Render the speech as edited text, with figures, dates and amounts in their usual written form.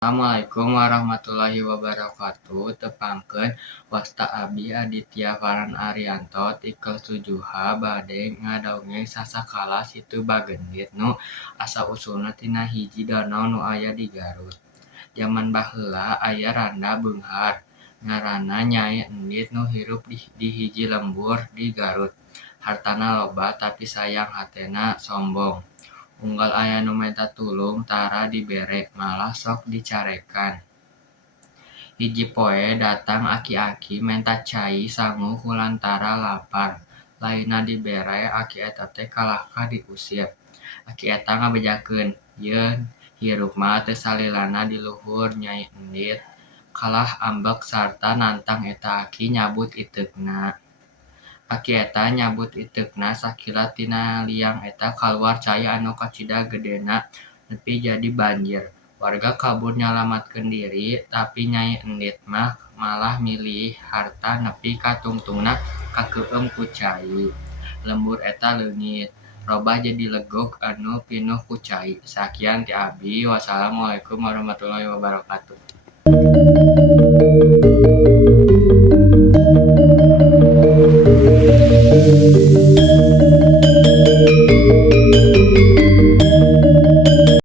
Assalamualaikum warahmatullahi wabarakatuh. Tepangkeun wasta abdi Aditya Faran Arianto ti kelas 7H bade ngadongeng Sasakala Situ Bagendit nu asa-usulna tina hiji danau nu aya di Garut. Jaman baheula aya randa beunghar ngaranna Nyai Endit nu hirup di hiji lembur di Garut. Hartana loba tapi sayang hatena sombong. Unggal aya nu minta tulung tara dibere malah sok dicarekan. Hiji poe datang aki-aki minta cai sangu kulantara lapar. Lainna dibere aki eta teh kalahkah diusir. Aki eta ngabejakeun, "Yeun, hirup mah teu salilana di luhur Nyai Endit." Kalah ambek sarta nantang eta aki nyabut iteukna. Aki eta nyabut iteukna sakilat tina liang eta kaluar cai anu kacida gedena nepi jadi banjir. Warga kabur nyalamatkeun diri, tapi Nyai Endit mah malah milih harta nepi ka tungtungna kakeueum ku cai. Lembur eta leungit, robah jadi legok anu pinuh ku cai. Sakian ti abdi. Wassalamualaikum warahmatullahi wabarakatuh.